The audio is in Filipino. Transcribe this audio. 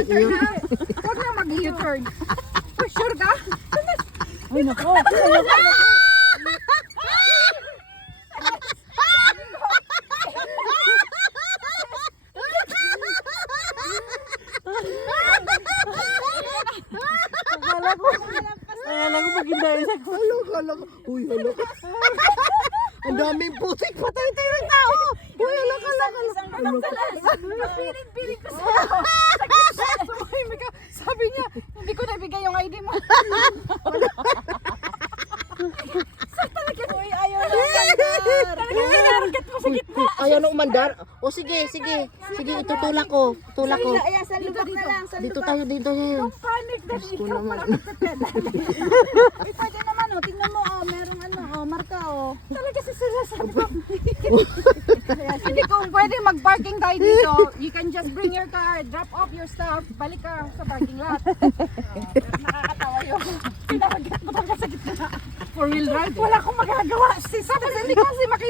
Huwag na mag-U-turn. For sure ka? Ay, nako. Akala ko pag hindahin sa Halo. Uy, halo. Ang daming putik. Patay tayo ng tao. Uy, halo. Pilit ko sa'yo. Sabi niya, hindi ko nabigay yung ID mo. Uy, ayaw na umandar. Talagang mo sa gitna. Ayaw na umandar. O sige. Sige, itutulak ko. Tulak ko. Ayan, sa lubak na lang. Sa Dito lubak. tayo. Don't panic that Diyos ko ikaw naman. pala magtitid. Uy, pwede naman, oh. Tingnan mo, oh. Merong ano, oh. Marka, oh. Talaga si Sila sabi ko. Hindi ko pwede mag-parking tayo dito. You can just bring your car, drop off your stuff, balik ka sa parking lot. Nakakatawa yun. Pinabagat mo talaga sa gitna. For real drive, wala akong magagawa. Sabi hindi kasi makita